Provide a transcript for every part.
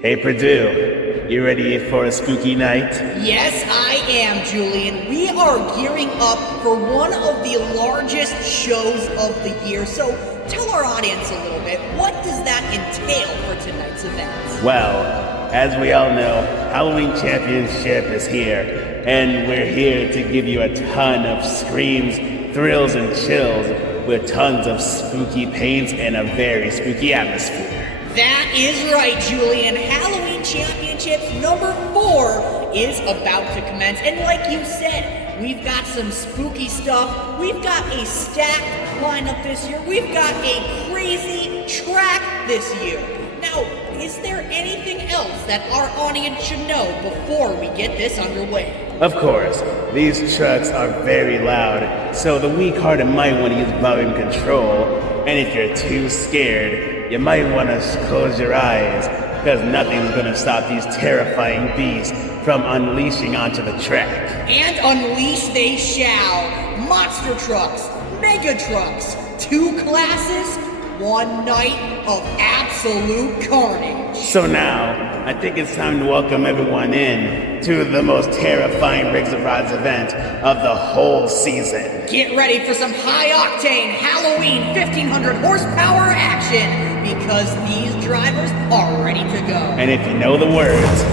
Hey Purdue, you ready for a spooky night? Yes, I am, Julian. We are gearing up for one of the largest shows of the year. So tell our audience a little bit, what does that entail for tonight's event? Well, as we all know, Halloween Championship is here, and we're here to give you a ton of screams, thrills, and chills with tons of spooky paints and a very spooky atmosphere. That is right, Julian. Halloween Championship number 4 is about to commence. And like you said, we've got some spooky stuff. We've got a stacked lineup this year. We've got a crazy track this year. Now, is there anything else that our audience should know before we get this underway? Of course, these trucks are very loud, so the weak-hearted might want to use volume control. And if you're too scared, you might want to close your eyes, because nothing's going to stop these terrifying beasts from unleashing onto the track. And unleash they shall. Monster trucks, mega trucks, 2 classes, 1 night of absolute carnage. So now, I think it's time to welcome everyone in to the most terrifying Rigs of Rods event of the whole season. Get ready for some high-octane Halloween 1500 horsepower action, because these drivers are ready to go. And if you know the words,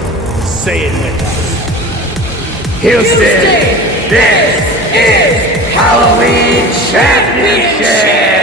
say it with us. Houston, this is Halloween Championship!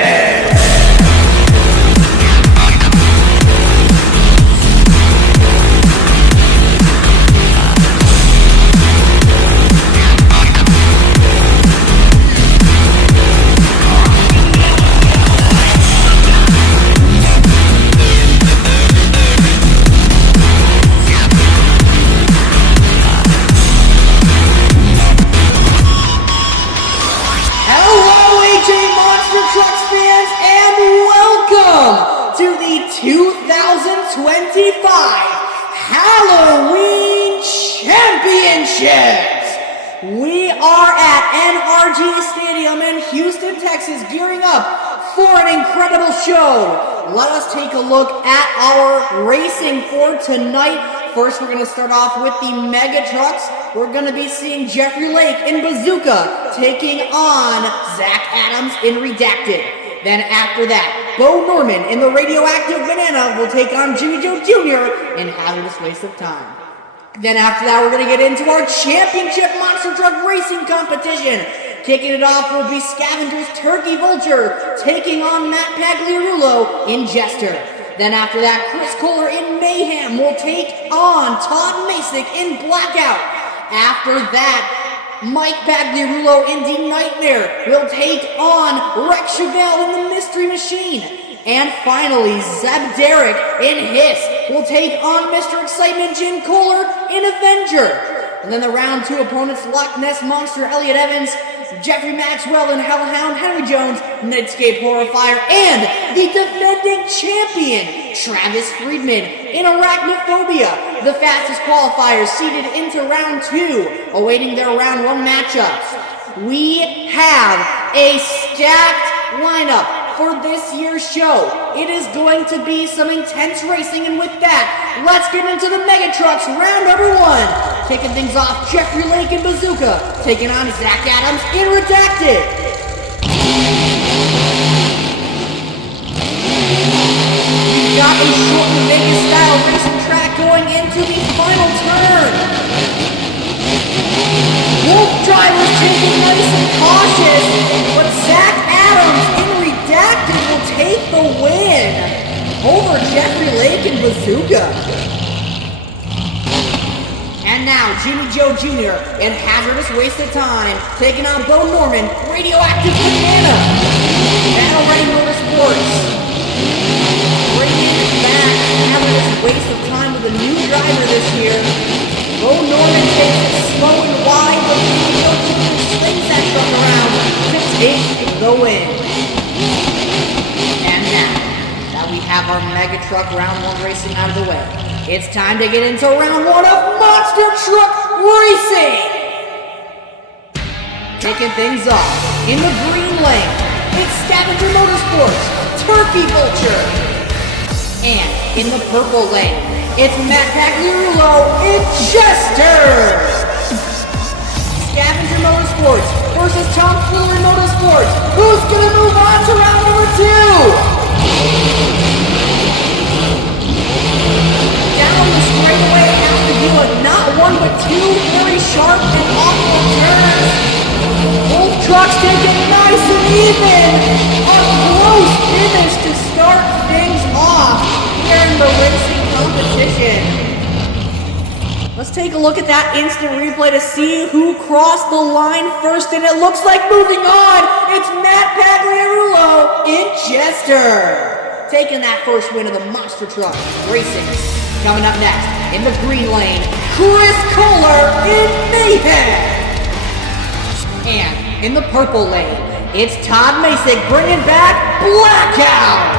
To the 2025 Halloween Championships! We are at NRG Stadium in Houston, Texas, gearing up for an incredible show. Let us take a look at our racing for tonight. First, we're going to start off with the Mega Trucks. We're going to be seeing Jeffrey Lake in Bazooka taking on Zach Adams in Redacted. Then after that, Bo Norman in the Radioactive Banana will take on Jimmy Joe Jr. in Hazardous Waste of Time. Then after that, we're going to get into our championship monster truck racing competition. Kicking it off will be Scavenger's Turkey Vulture taking on Matt Pagliarulo in Jester. Then after that, Chris Kohler in Mayhem will take on Todd Masick in Blackout. After that, Mike Pagliarulo in The Nightmare will take on Rex Chevelle in The Mystery Machine. And finally, Zeb Derrick in Hiss will take on Mr. Excitement Jim Kohler in Avenger. And then the round 2 opponents, Loch Ness Monster Elliot Evans, Jeffrey Maxwell and Hellhound Henry Jones, Netscape Horrifier, and the defending champion, Travis Friedman in Arachnophobia. The fastest qualifiers seeded into round 2, awaiting their round 1 matchups. We have a stacked lineup for this year's show. It is going to be some intense racing, and with that, let's get into the Mega Trucks round number 1. Kicking things off, Jeffrey Lake in Bazooka, taking on Zach Adams in Redacted. We've got a short Vegas-style racing track going into the final turn. Wolf drivers taking nice and cautious, but Zach Adams in Redacted will take the win over Jeffrey Lake and Bazooka. And now, Jimmy Joe Jr. in Hazardous Waste of Time, taking on Bo Norman, Radioactive Banana. Battle Ready Motorsports, bringing back Hazardous Waste of Time with a new driver this year. Bo Norman takes it slow and wide, but Jimmy Joe Jr. slings that truck around to take the win. And now that we have our Mega Truck Round 1 racing out of the way, it's time to get into round 1 of Monster Truck Racing! Kicking things off in the green lane, it's Scavenger Motorsports, Turkey Vulture. And in the purple lane, it's Matt Pagliarulo in Chester. Scavenger Motorsports versus Tom Foolery Motorsports. Who's gonna move on to round number 2? Down the straightaway after doing not one but two very sharp and awkward turns. Both trucks take it nice and even. A close finish to start things off here in the racing competition. Let's take a look at that instant replay to see who crossed the line first, and it looks like moving on, it's Matt Pagliarulo in Chester. Taking that first win of the Monster Truck Racing. Coming up next, in the green lane, Chris Kohler in Mayhem. And in the purple lane, it's Todd Masick bringing back Blackout.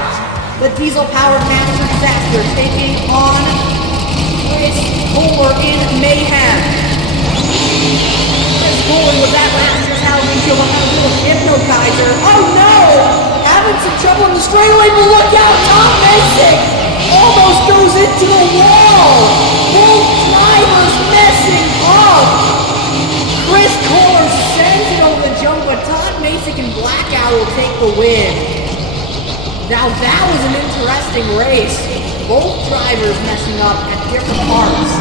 The diesel-powered Manager Disaster taking on Chris Kohler in Mayhem. Chris Kohler was at last year's Halloween show on how to do a hypnotizer. Oh no! Having some trouble in the straightaway, but look out! Tom Masick almost goes into the wall! Both drivers messing up! Chris Kohler sends it over the jump, but Todd Masick and Blackout will take the win. Now that was an interesting race. Both drivers messing up at different parts.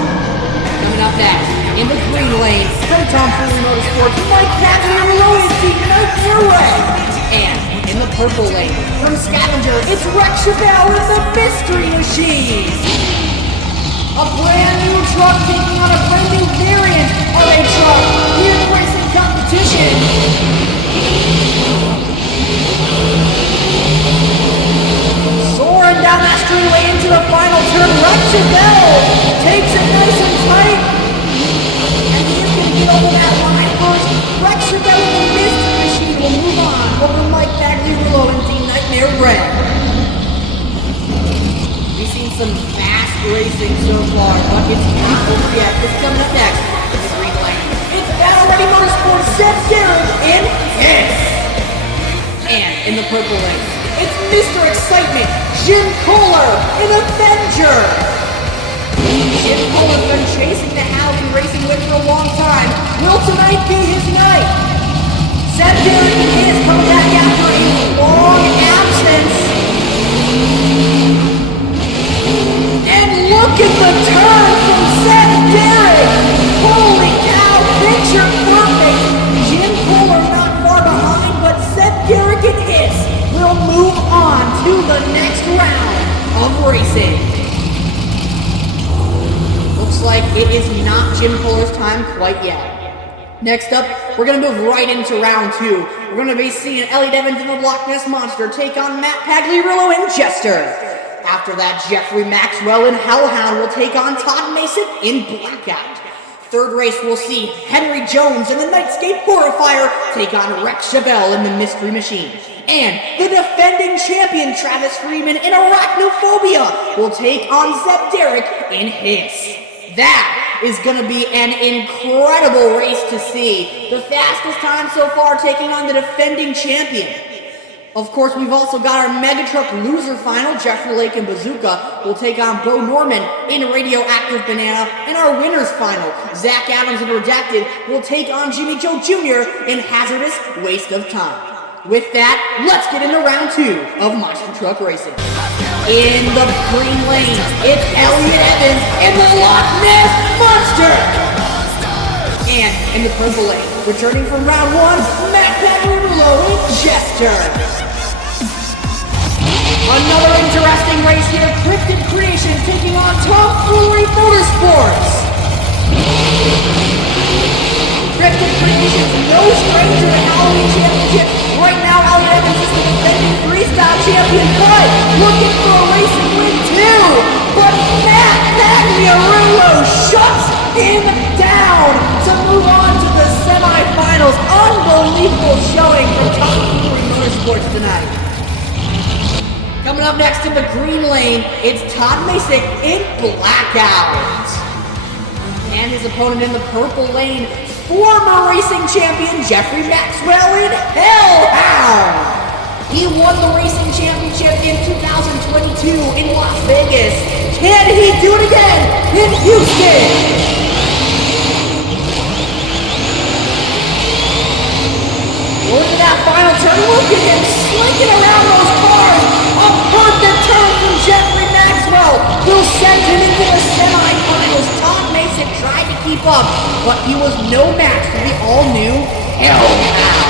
Coming up next, in the green lane, from Tom Foolery Motorsports, Mike Pagliarulo is taking out Norway. And in the purple lane, from Scavenger, it's Rex Chevelle with the Mystery Machine. A brand new truck taking on a brand new variant of a truck here in racing competition. Soaring down that straightaway into the final turn, Rex Chevelle takes it nice and tight. And he's going to get over that line first. Rex Chevelle with the Mystery Machine will move on over Mike Pagliarulo and Team Nightmare Red. We've seen some fast racing so far, but it's beautiful yet. It's coming up next in the green lane. It's Battle Ready Motorsports, Seth Garrett in Hiss. And in the purple lane, it's Mr. Excitement, Jim Kohler in Avenger. Jim Kohler's been chasing the Halloween racing win for a long time. Will tonight be his night? Seth Garrett in Hiss coming back after a long absence. And look at the turn from Seth Garrett! Holy cow, picture perfect! Jim Kohler not far behind, but Seth Garrett and Hiss will move on to the next round of racing. Looks like it is not Jim Kohler's time quite yet. Next up, we're going to move right into round 2. We're going to be seeing Elliot Evans and the Loch Ness Monster take on Matt Pagliarulo in Chester. After that, Jeffrey Maxwell in Hellhound will take on Todd Masick in Blackout. Third race, we'll see Henry Jones and the Nightscape Horrifier take on Rex Chevelle in the Mystery Machine. And the defending champion Travis Freeman in Arachnophobia will take on Zeb Derrick in Hiss. That is going to be an incredible race to see. The fastest time so far taking on the defending champion. Of course, we've also got our Megatruck loser final. Jeffrey Lake and Bazooka will take on Bo Norman in Radioactive Banana. In our winners final, Zach Adams and Redacted will take on Jimmy Joe Jr. in Hazardous Waste of Time. With that, let's get into round 2 of Monster Truck Racing. In the green lane, it's Elliot Evans and the Loch Ness Monster! And in the purple lane, returning from round 1, Matt Pagliarulo in Chester. Another interesting race here, Cryptid Creations taking on Tom Foolery Motorsports. Cryptid Creations, no stranger to Halloween Championship. Right now, Elliot Evans is the defending freestyle champion, but looking for a racing win too. But Matt Pagliarulo shuts him down to move on to the semifinals. Unbelievable showing from Tom Foolery Motorsports tonight. Coming up next in the green lane, it's Todd Masick in Blackout. And his opponent in the purple lane, former racing champion Jeffrey Maxwell in Hellhound. He won the racing championship in 2022 in Las Vegas. Can he do it again in Houston? Going to that final turn, look at him slinking around those cars. A perfect turn from Jeffrey Maxwell will send him into the semifinals. Tom Mason tried to keep up, but he was no match for the all-new Hellhound.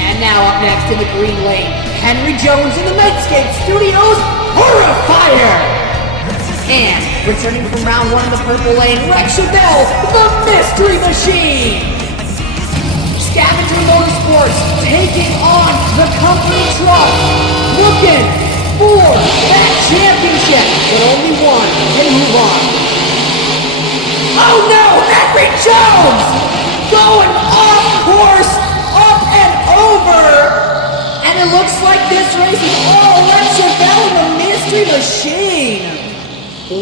And now up next in the green lane, Henry Jones in the Nightscape Studios, Horrifier. And returning from round one in the purple lane, Rex Chevelle, the Mystery Machine. Scavenger Motorsports taking on the company truck, looking for that championship, but only one can move on. Oh no, Henry Jones going off course, up and over, and it looks like this race is all Rex Chevelle and the Mystery Machine.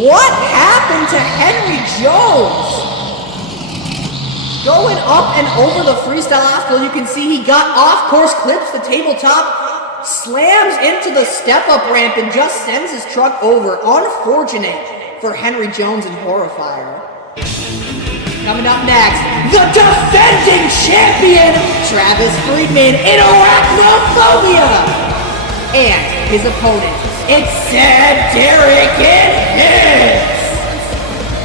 What happened to Henry Jones? Going up and over the freestyle outfield, you can see he got off course, clips the tabletop, slams into the step-up ramp, and just sends his truck over. Unfortunate for Henry Jones and Horrifier. Coming up next, the defending champion, Travis Friedman in Arachnophobia. And his opponent, it's Cedric in Hits.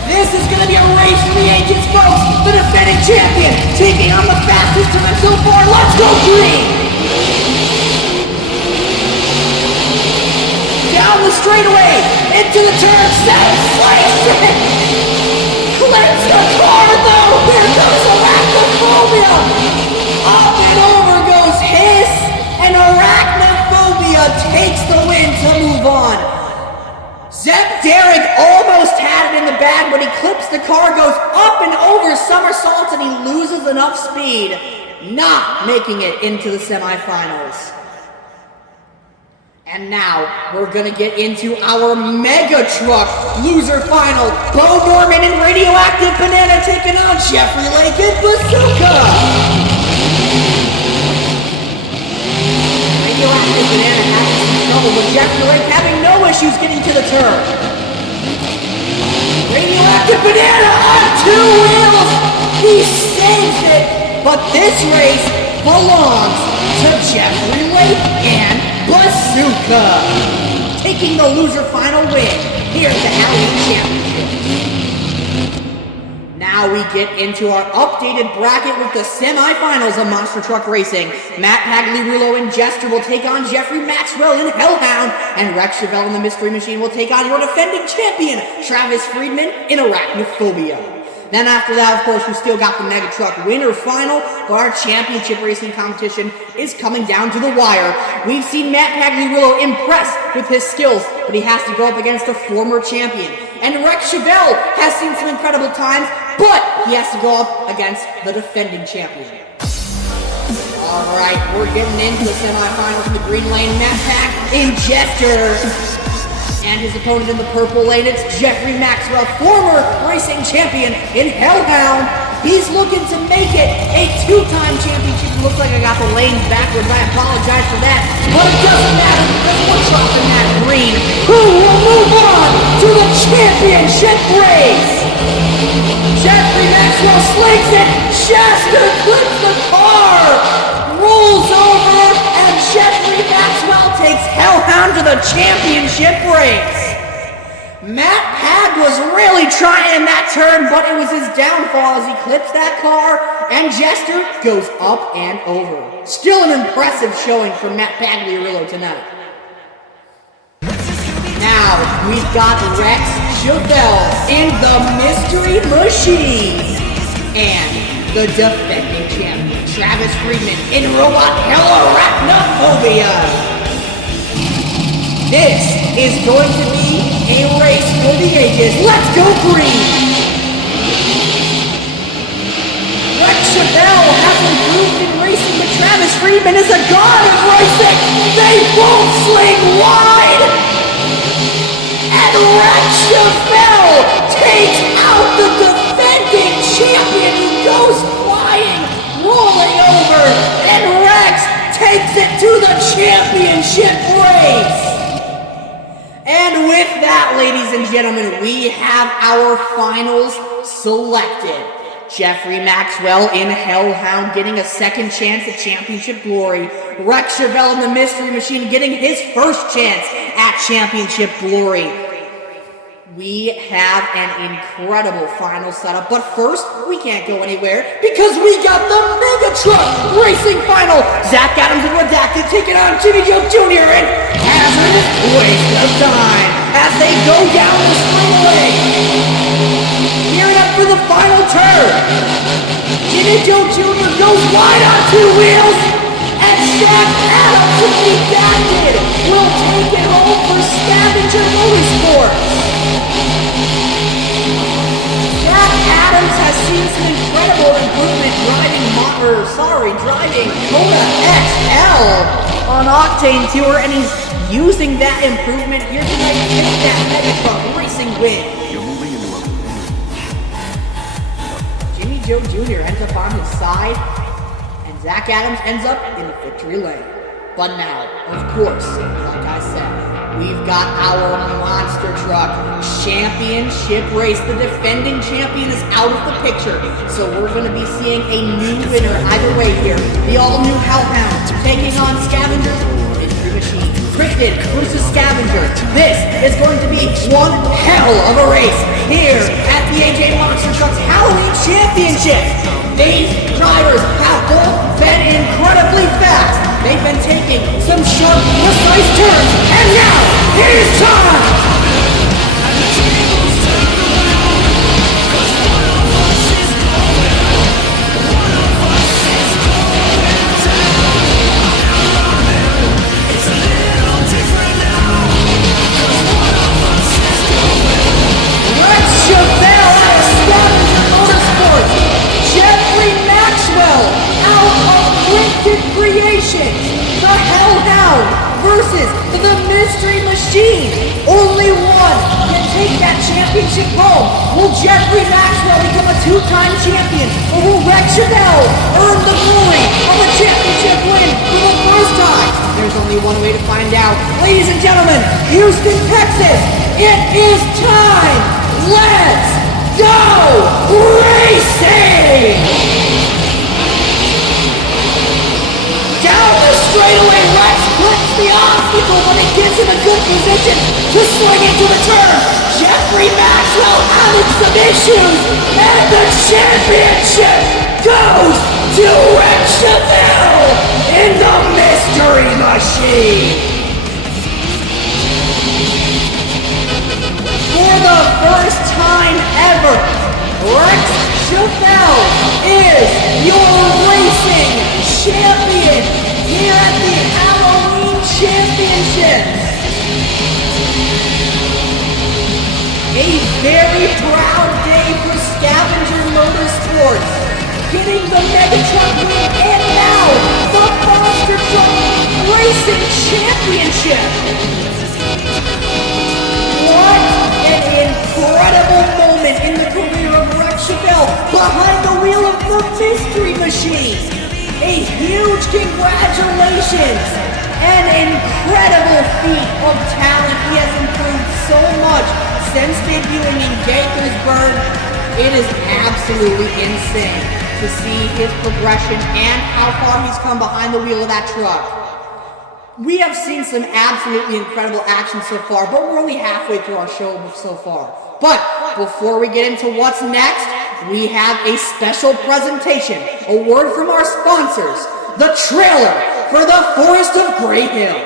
This is going to be a race for the ages, folks. The defending champion taking on the fastest time so far. Let's go green. Down the straightaway, into the turn, satisfaction. Clips the car though. Here goes Arachnophobia. Up and over goes Hiss, and Arachnophobia takes the win to move on. Zep Derrick almost had it in the bag, but he clips the car, goes up and over, somersaults, and he loses enough speed, not making it into the semifinals. And now, we're gonna get into our Mega Truck loser final. Bo Norman and Radioactive Banana taking on Jeffrey Lake and Bazooka. Radioactive Banana having some trouble, but Jeffrey Lake having no issues getting to the turn. Radioactive Banana on two wheels! He saves it, but this race belongs to Jeffrey Lake and Bazooka. Taking the loser final win here at the Halloween Championship. Now we get into our updated bracket with the semifinals of Monster Truck Racing. Matt Pagliarulo and Jester will take on Jeffrey Maxwell in Hellhound, and Rex Chevelle and the Mystery Machine will take on your defending champion, Travis Friedman, in Arachnophobia. Then after that, of course, we still got the Mega Truck winner final, but our championship racing competition is coming down to the wire. We've seen Matt Pagliarulo impress with his skills, but he has to go up against a former champion. And Rex Chevelle has seen some incredible times, but he has to go up against the defending champion. Alright, we're getting into the semifinals in the green lane. Matt Pack in Jester. And his opponent in the purple lane, it's Jeffrey Maxwell, former racing champion in Hellhound. He's looking to make it a two-time championship. It looks like I got the lanes backwards. I apologize for that. But it doesn't matter because we're dropping that green. Who will move on to the championship race? Jeffrey Maxwell slings it. Chester clips the car. Rolls over, and Jeffrey Maxwell takes Hellhound to the championship race. Matt Pag was really trying in that turn, but it was his downfall as he clips that car, and Jester goes up and over. Still an impressive showing from Matt Pagliarulo tonight. Now, we've got Rex Chevelle in the Mystery Machine, and the defending champion, Travis Friedman, in Robot Hell Arachnophobia. This is going to be a race for the ages. Let's go green! Rex Chevelle has improved in racing, but Travis Friedman is a god of racing. They both sling wide! And Rex Chevelle takes out the defending champion who goes flying, rolling over, and Rex takes it to the championship race. And with that, ladies and gentlemen, we have our finals selected. Jeffrey Maxwell in Hellhound getting a second chance at championship glory. Rex Chevelle in the Mystery Machine getting his first chance at championship glory. We have an incredible final setup, but first, we can't go anywhere because we got the Megatruck Racing Final! Zach Adams and Redacted taking on Jimmy Joe Jr. and Hazardous Waste of Time as they go down the straightaway. Gearing up for the final turn. Jimmy Joe Jr. goes wide on two wheels, and Zach Adams and Redacted will take it home for Scavenger Motorsports. Zach Adams has seen some incredible improvement driving Kona XL on Octane Tour, and he's using that improvement here tonight to take that Megatruck Racing win. Jimmy Joe Jr. ends up on his side, and Zach Adams ends up in the victory lane. But now, of course, like I said, we've got our monster truck championship race. The defending champion is out of the picture, so we're going to be seeing a new winner either way here. The all-new Hellhound taking on Scavenger Mystery Machine. Tristan versus Scavenger. This is going to be one hell of a race here at the AJ Monster Trucks Halloween Championship. These drivers have both been incredibly fast. They've been taking some sharp, precise turns, and now it is time! Rex Chevelle out of Scavenger Motorsports. Jeffrey Maxwell out of Wicked Creations. The Hellhound versus the Mystery Machine. Only one can take that championship home. Will Jeffrey Maxwell become a two-time champion, or will Rex Chevelle earn the glory of a championship win for the first time? There's only one way to find out. Ladies and gentlemen, Houston, Texas, it is time. Let's go racing! Down the straightaway, Rex clicks the obstacle, but it gives him a good position to swing into the turn. Jeffrey Maxwell out of submission, and the championship goes to Rex Chevelle in the Mystery Machine. For the first time ever, Rex Chevelle is your racing champion here at the Halloween Championship. A very proud day for Scavenger Motorsports, getting the Megatruck win and now the Monster Truck Racing Championship. What an incredible moment in the career of Rex Chevelle behind the wheel of the Mystery Machine. A huge congratulations! An incredible feat of talent. He has improved so much since debuting in Gaithersburg. It is absolutely insane to see his progression and how far he's come behind the wheel of that truck. We have seen some absolutely incredible action so far, but we're only halfway through our show so far. But before we get into what's next, we have a special presentation, a word from our sponsors, the trailer for the Forest of Grey Hill.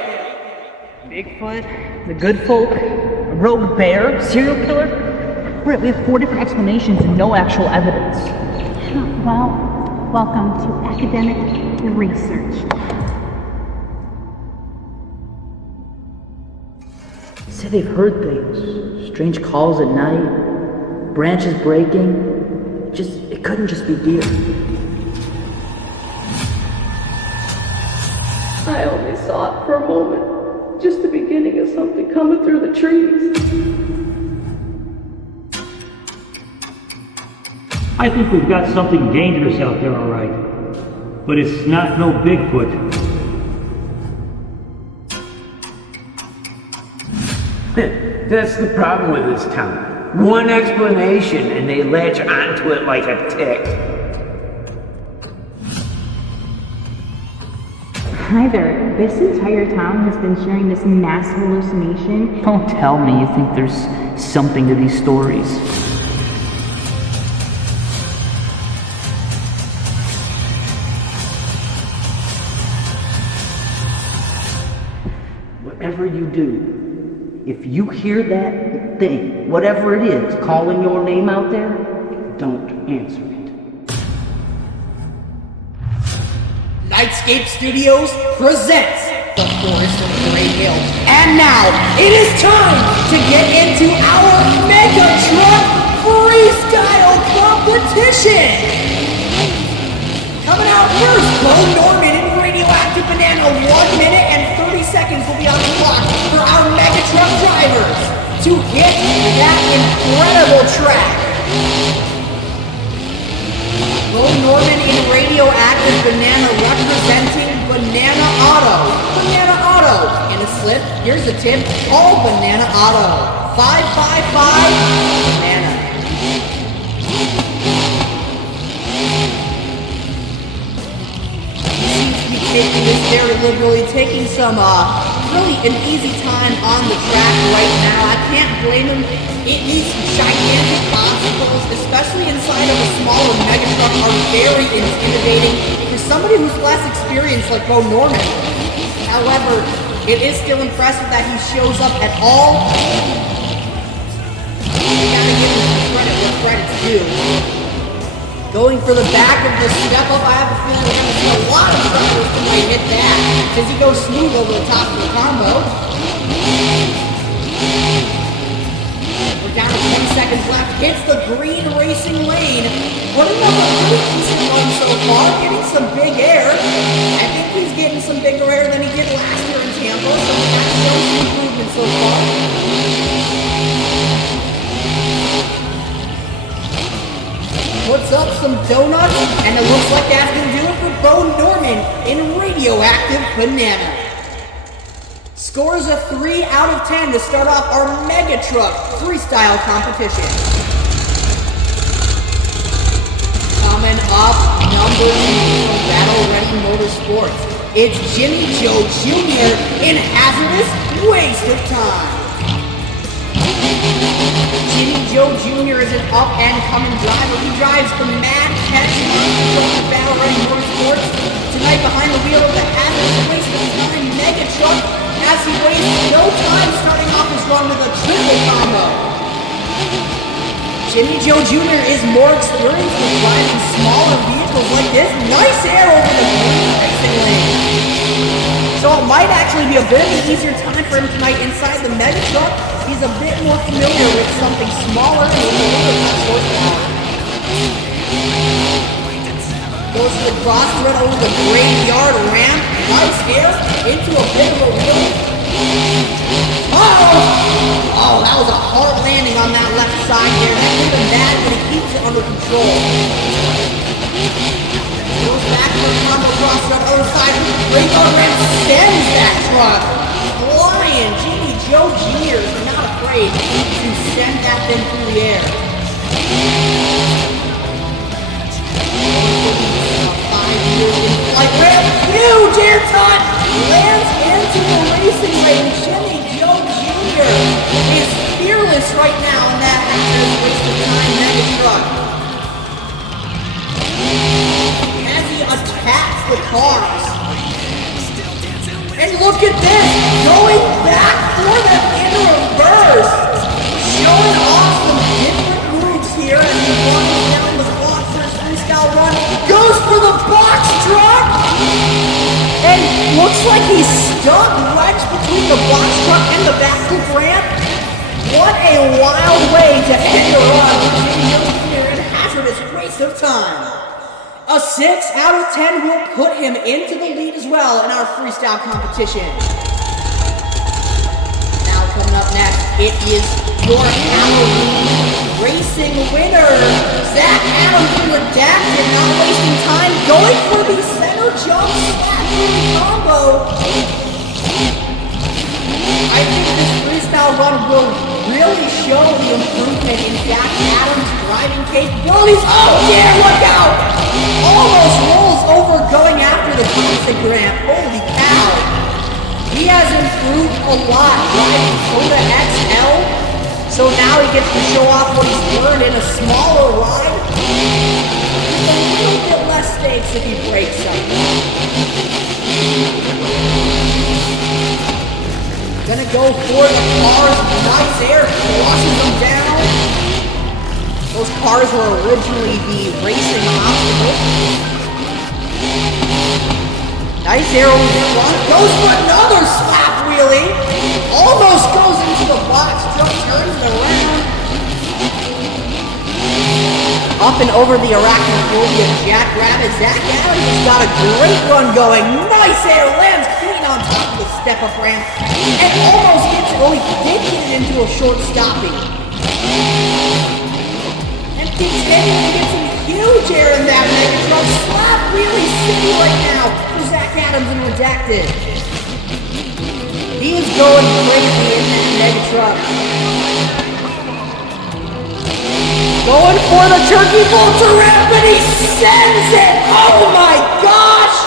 Bigfoot, the good folk, a rogue bear, serial killer. We have 4 different explanations and no actual evidence. Well, welcome to academic research. Say they've heard things. Strange calls at night, branches breaking. It couldn't just be deer. I only saw it for a moment. Just the beginning of something coming through the trees. I think we've got something dangerous out there, all right. But it's not no Bigfoot. That's the problem with this town. One explanation and they latch onto it like a tick. Hi there. This entire town has been sharing this mass hallucination. Don't tell me you think there's something to these stories. Whatever you do, if you hear that thing, whatever it is, calling your name out there, don't answer it. Nightscape Studios presents The Forest of Grey Hill. And now, it is time to get into our Mega Truck Freestyle Competition! Coming out first, Bo Norman and Radioactive Banana. 1 minute and 30 seconds will be on the clock for our Mega Truck drivers to hit that incredible track. Bo Norman in Radioactive Banana representing Banana Auto. Banana Auto. In a slip, here's a tip. Call Banana Auto. 555 Banana. Seems to be taking this very liberally, taking some really an easy time on the track right now. I can't blame him. These gigantic obstacles, especially inside of a smaller mega truck, are very intimidating for somebody who's less experienced like Bo Norman. However, it is still impressive that he shows up at all. You gotta give him some credit where credit's due. Going for the back of the step up, I have a feeling we're gonna see a lot of drivers who might hit that. Does he go smooth over the top of the combo? We're down to 10 seconds left. Hits the green racing lane. Putting up a really decent run so far. Getting some big air. I think he's getting some bigger air than he did last year in Tampa. So that's some improvement so far. Puts up some donuts, and it looks like that's going to do it for Bo Norman in Radioactive Banana. Scores a 3 out of 10 to start off our Mega Truck Freestyle competition. Coming up, number 2 from Battle Ready Motorsports. It's Jimmy Joe Jr. in Hazardous Waste of Time. Jimmy Joe Jr. is an up-and-coming driver. He drives the Mad Catch from Battle Ready Motorsports. Tonight behind the wheel of the Hazardous Waste of Time Mega Truck as he wastes no time starting off his run with a triple combo. Jimmy Joe Jr. is more experienced with driving smaller vehicles like this. Nice air over the green racing lane. So it might actually be a bit of an easier time for him tonight inside the Mega Truck. He's a bit more familiar with something smaller and with a little less horsepower. Goes to the cross thread over the graveyard ramp. Nice air into a bit of a wheel. Oh, that was a hard landing on that left side there. That could have been bad, but he keeps it under control. Goes back for a combo cross to the other side. Graveyard ramp sends that truck. Flying. Jimmy Joe Jr. is not afraid to send that thing through the air. Like huge air time lands into the racing lane. Jimmy Joe Jr. is fearless right now in that Hazardous Waste of Time Mega Truck. As he attacks the cars. And look at this, going back for them in reverse. Showing off some different moves here as he runs down the block for his freestyle run. Goes for the box truck! And looks like he's stuck wedged between the box truck and the backflip ramp. What a wild way to end the run with Jimmy Joe Jr. in Hazardous Waste of Time. A 6 out of 10 will put him into the lead as well in our freestyle competition. Now coming up next, it is your Halloween racing winner, Zach Adams in Redacted, not wasting time, going for the center jump slap combo. I think this freestyle freestyle run will really show the improvement in Jack Adams' driving capabilities. Oh yeah, look out! Almost rolls over going after the toxic ramp. Holy cow! He has improved a lot driving Honda XL, so now he gets to show off what he's learned in a smaller ride. With a little bit less stakes if he breaks something. Gonna go for the cars. Nice air, flushes them down. Those cars were originally the racing obstacle. Nice air over there. Goes for another slap wheelie. Almost goes into the box. Truck turns it around. Up and over the arachnophobia jackrabbit. Zach Adams has got a great run going. Nice air, lands clean on top of the step-up ramp. And almost gets it. Oh, he did get it into a short stopping. And continuing to get some huge air in that Megatron. Slap really city right now for Zach Adams and Redacted. He is going crazy in that Megatron. Going for the turkey vulture ramp, and he sends it! Oh my gosh!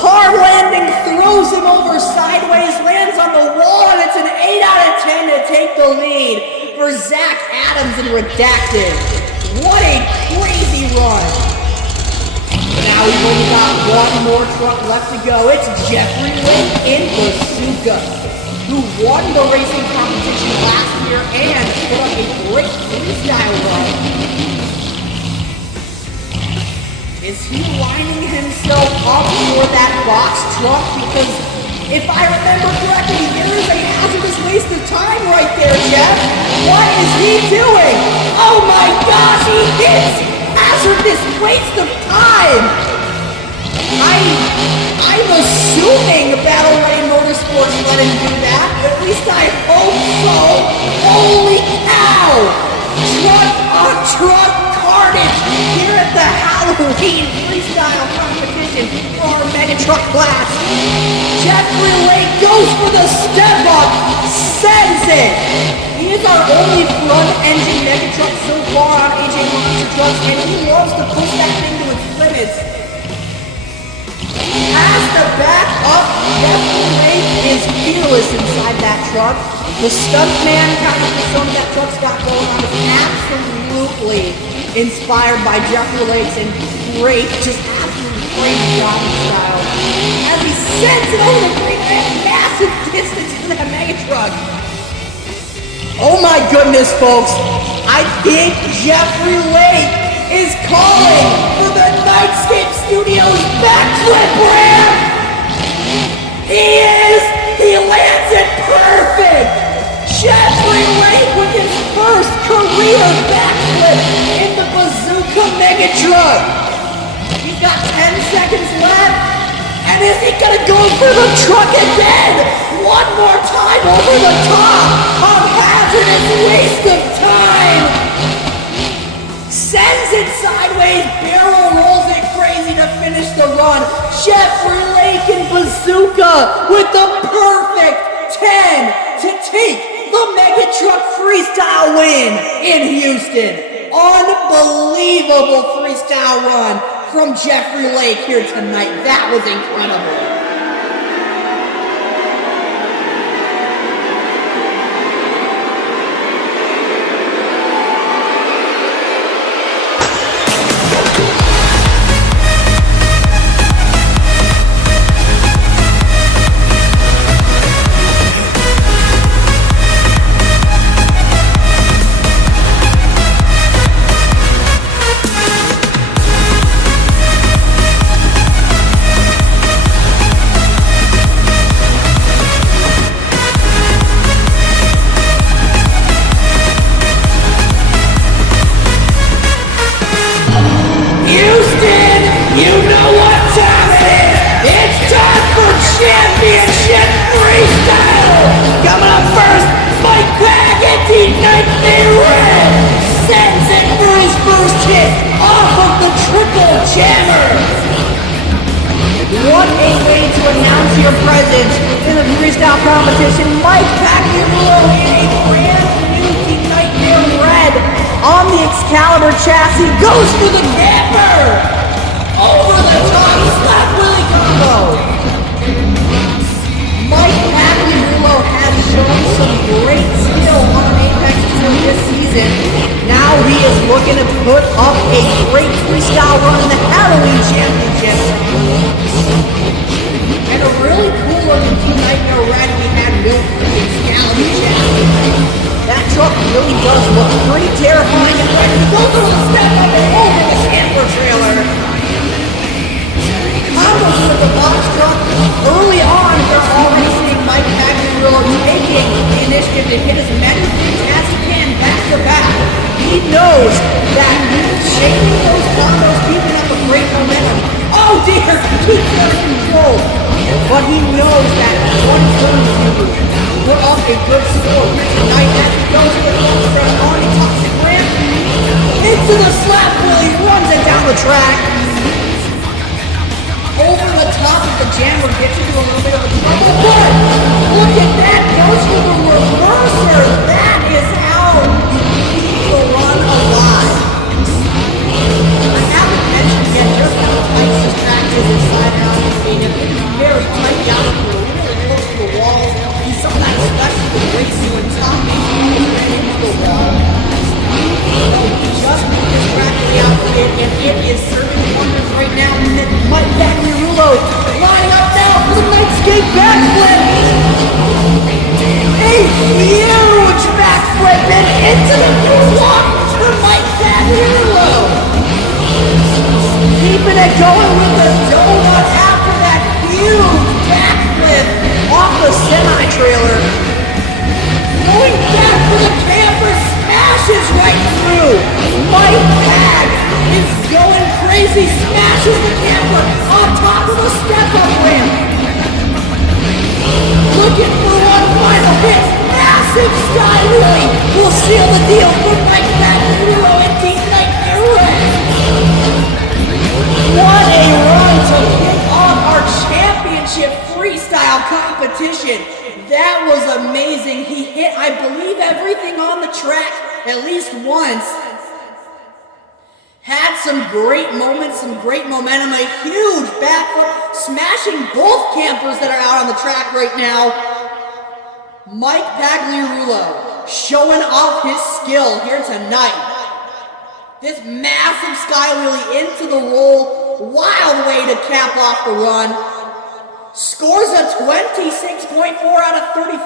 Hard landing, throws him over sideways, lands on the wall, and it's an 8 out of 10 to take the lead for Zach Adams and Redacted. What a crazy run! Now we've only got one more truck left to go. It's Jeffrey Lake in Bazooka, who won the racing competition last year and put up a great freestyle run. Is he lining himself up for that box truck? Because if I remember correctly, there is a hazardous waste of time right there, Jeff. What is he doing? Oh my gosh, he hits hazardous waste of time. I'm assuming Battle Ray Motorsports let him do that. At least I hope so. Holy cow! Truck on truck carnage here at the Halloween freestyle competition for our Mega Truck class. Jeffrey Lake goes for the step up, sends it. He is our only front engine Mega Truck so far on AJ Monster Trucks, and he loves to push that thing to its limits. Has to back up. Jeffrey Lake is fearless inside that truck. The stuntman kind of persona that truck's got going on is absolutely inspired by Jeffrey Lake's and great, just absolutely crazy driving style. As he sends it over the green man, massive distance to that mega truck. Oh my goodness, folks. I think Jeffrey Lake is calling for the Nightscape Studios backflip ramp! He is! He lands it perfect! Jeffrey Lake with his first career backflip in the Bazooka Mega Truck! He's got 10 seconds left, and is he gonna go for the truck again? One more time over the top of hazardous waste of time! Sends it sideways, barrel rolls it crazy to finish the run. Jeffrey Lake and Bazooka with the perfect 10 to take the Mega Truck Freestyle win in Houston. Unbelievable freestyle run from Jeffrey Lake here tonight. That was incredible. What a way to announce your presence in the freestyle competition. Mike Pacquiao Excalibur chassis goes for the camper! Over the top slap Willie combo! Mike Pagliarulo has shown some great skill on Apex Tour this season. Now he is looking to put up a great freestyle run in the Halloween Championship. And a really cool looking Team Nightmare Red we had built for the Excalibur chassis. That truck really does look pretty terrifying and ready to go through the step up and over the camper trailer. Combos with the box truck. Early on, they're already seeing Mike Pagliarulo taking the initiative to hit as many things as he can back to back. He knows that shaping those combos, keeping up a great momentum. Oh dear, keeps out of control. But he knows that one turn to put up a good score tonight as he goes to the front stretch on a toxic ramp. Into the slap Willie, runs it down the track. Over the top of the jammer, gets into a little bit of a trouble. But look at that, goes for the reverser. That is how you keep the run alive. I haven't mentioned yet just how tight this track is inside out of the stadium. It's very tight down to the really close to the wall. And sometimes, especially the racing when top into the wall. Just moved this rapidly out of it, and it is serving wonders right now. Mike Pagliarulo lining up now for the Nightscape backflip. A huge backflip and into the moonwalk for Mike Pagliarulo. Keeping it going with the donut after that huge backflip off the semi-trailer. Going back for the camper, smashes right through. Mike Pag is going crazy, smashes the camper on top of the step-up ramp. Looking for one final hit. Massive Sky Willie will seal the deal for Mike Pagliarulo and Team Nightmare Red. What a run to kick off our championship freestyle competition. That was amazing. He hit, I believe, everything on the track at least once. Had some great moments, some great momentum, a huge backflip, smashing both campers that are out on the track right now. Mike Pagliarulo showing off his skill here tonight. This massive sky wheelie into the roll, wild way to cap off the run. Scores a 26.4 out of 35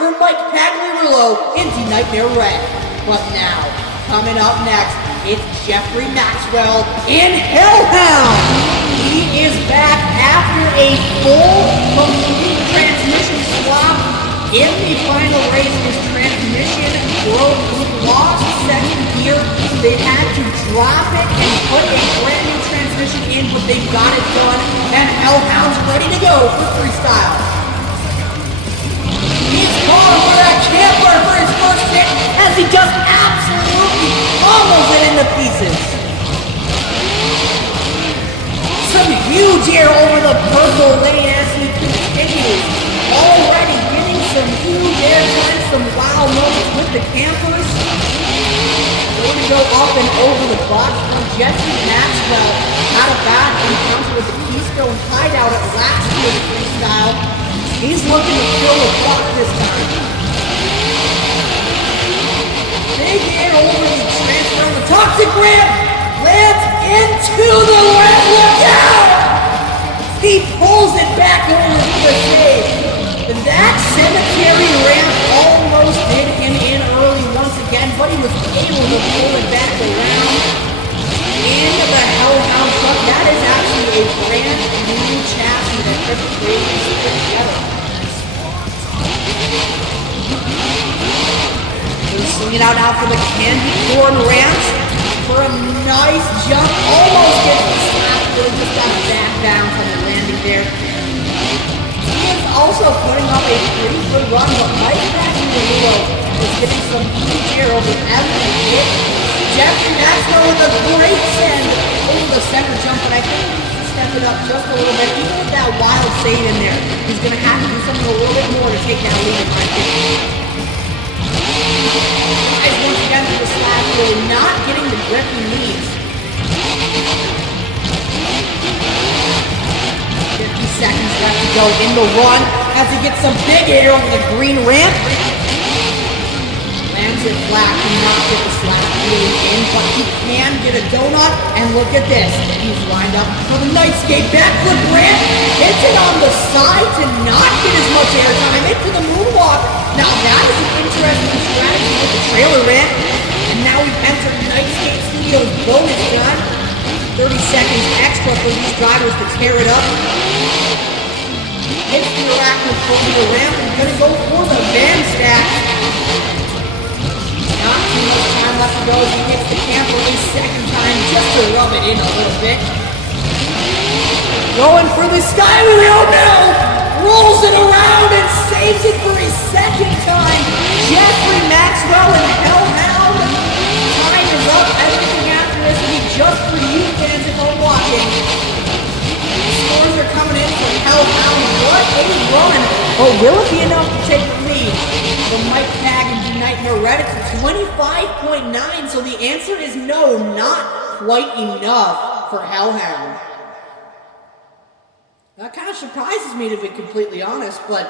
for Mike Pagliarulo in the Nightmare Red. But now, coming up next, it's Jeffrey Maxwell in Hellhound. He is back after a full, complete transmission swap. In the final race, his transmission broke. He lost second gear. They had to drop it and put a brand new transmission in, but they got it done. And Hellhound's ready to go for freestyle. He's calling for that camper for his first hit as he just absolutely pummels it into pieces. Some huge air over the purple lane as he continues. Already getting some huge air time, some wow moments with the campers. Going to go up and over the box from Jesse Maxwell. Had a bad encounter with the Keystone hideout at last year's freestyle. He's looking to fill the clock this time. Big air over the transfer on the toxic ramp. Lands into the ramp. Look out! He pulls it back over to the stage. And that cemetery ramp almost did him in early once again, but he was able to pull it back around into the Hellhound truck. That is actually a brand new chassis that Chris Brady put together. He's swinging out now for the candy corn ramps for a nice jump. Almost gets the slap, but just got back down from the landing there. He is also putting up a pretty good run, but Mike Pagliarulo is getting some huge air over every hit. Jeffrey Maxwell with a great send over the center jump, but I think he needs to step it up just a little bit. Even with that wild save in there, he's going to have to do something a little bit more to take that lead in my opinion. Guys, once again to the slab wheel, not getting the grip he needs. 50 seconds left to go in the run as he gets some big air over the green ramp. Lands it flat, cannot get the slab wheel in, but he can get a donut. And look at this, he's lined up for the Nightscape backflip ramp. Hits it on the side to not get as much airtime into the moonwalk. Now that is an interesting strategy with the trailer ramp. And now we've entered Nightscape Studios bonus time. 30 seconds extra for these drivers to tear it up. Hits the arachnophobia ramp and gonna go for the van stack. Not too much time left to go as he hits the camper a second time just to rub it in a little bit. Going for the sky wheel now! Rolls it around and saves it for a second time. Jeffrey Maxwell and Hellhound. Time is up. Everything after this will be just for you fans at home watching. Scores are coming in from Hellhound. What a run! But will it be enough to take the lead? The Mike Tag and D-Nightmare read it to 25.9, so the answer is no, not quite enough for Hellhound. That kind of surprises me, to be completely honest, but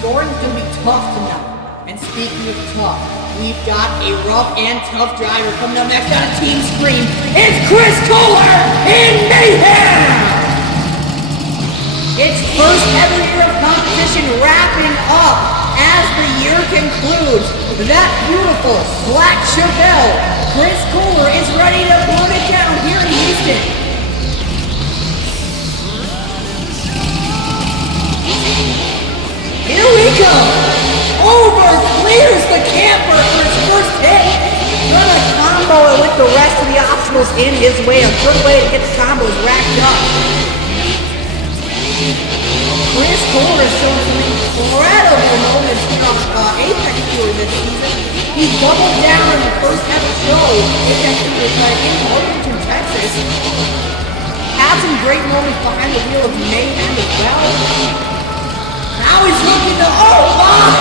scoring's going to be tough tonight. And speaking of tough, we've got a rough and tough driver coming up next on a team screen. It's Chris Kohler in Mayhem! It's first ever year of competition wrapping up as the year concludes. That beautiful black Chevelle, Chris Kohler is ready to burn it down here in Houston. Here we go! Over clears the camper for his first hit. Gonna combo it with the rest of the obstacles in his way. A good way to get the combos racked up. Chris Kohler has shown some incredible moments here on Apex Tour this season. He doubled down on the first ever show Apex Tour in Arlington, Texas. Had some great moments behind the wheel of Mayhem as well. Now he's looking to, oh my!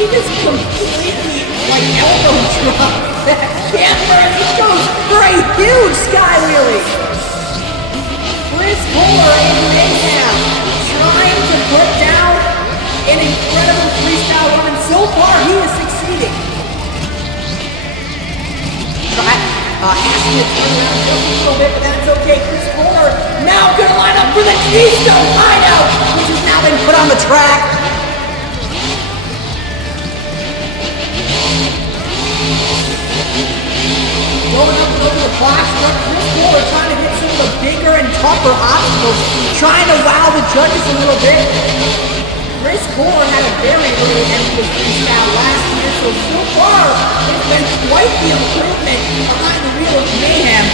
He just completely, like, elbow dropped that camper and he goes for a huge sky wheelie. Chris Kohler in Mayhem trying to put down an incredible freestyle run, and so far he is succeeding. Asking to turn around just a little bit, but that's okay. Chris Kohler now gonna line up for the Keystone Hideout, which has now been put on the track. Going up and over the box, but Chris Kohler trying to hit some of the bigger and tougher obstacles, trying to wow the judges a little bit. Chris Kohler had a very early end to his freestyle last year, so far it's been quite the improvement behind the wheel of Mayhem.